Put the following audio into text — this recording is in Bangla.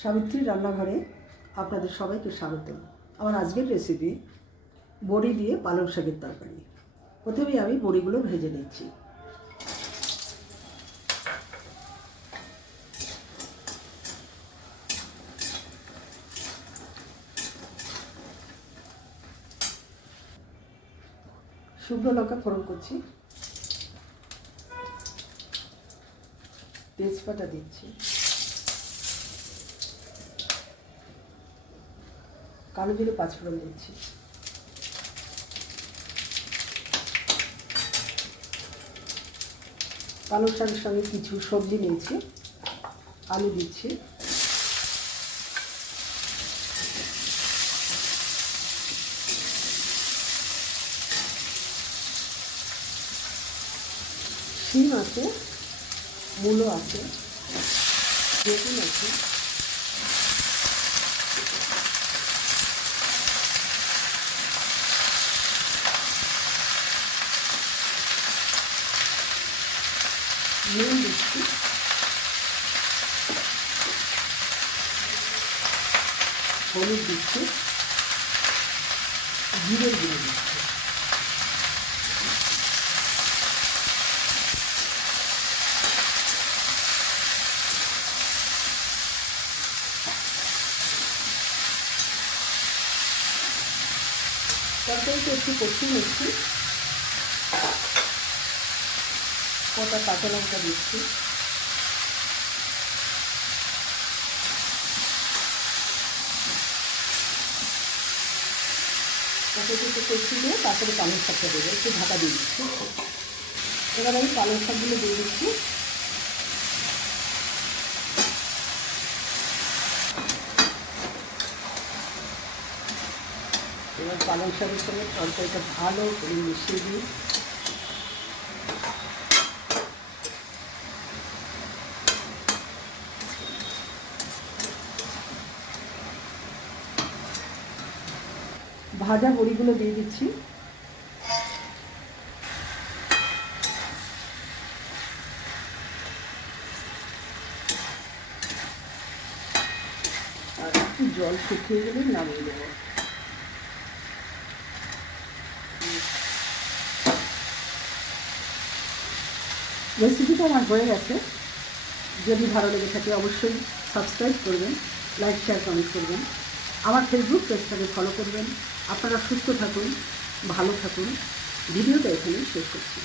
সাবিত্রী রান্নাঘরে আপনাদের সবাইকে স্বাগত। আমার আজকের রেসিপি বড়ি দিয়ে পালং শাকের তরকারি। প্রথমেই আমি বড়িগুলো ভেজে নিচ্ছি। শুকনো লঙ্কা ফোড়ন করছি, তেজপাতা দিচ্ছি, কালো জিরে পাঁচফোড়ন দিচ্ছি, পালং শাকের সঙ্গে কিছু সবজি নিয়েছি, আলু দিচ্ছি, শিম আছে, মূলো আছে, বেগুন আছে, নুন দিচ্ছি, হলুদ দিচ্ছি, জিরের গুঁড়ো দিচ্ছি। তরকারিতে একটু কষিয়ে নিচ্ছি, কটা কাঁচা লঙ্কা দিচ্ছি, তরকারিতে একটু কষিয়ে দিয়ে তারপরে পালং শাকটা দেবো, একটু ঢাকা দিয়ে দিচ্ছি। এবার আমি পালং শাকগুলো দিয়ে দিচ্ছি। এবার পালং শাকের সঙ্গে তরকারিটা ভালো করে মিশিয়ে দিই। ভাজা বড়িগুলো দিয়ে দিচ্ছি। আর একটু জল শুকিয়ে গেলে নামিয়ে দেবো। রেসিপিটা আমার হয়ে গেছে। যদি ভালো লেগে থাকে অবশ্যই সাবস্ক্রাইব করবেন, লাইক শেয়ার কমেন্ট করবেন, আমার ফেসবুক পেজটাকে ফলো করবেন। আপনারা সুস্থ থাকুন, ভালো থাকুন। ভিডিওটা এখানেই শেষ করছি।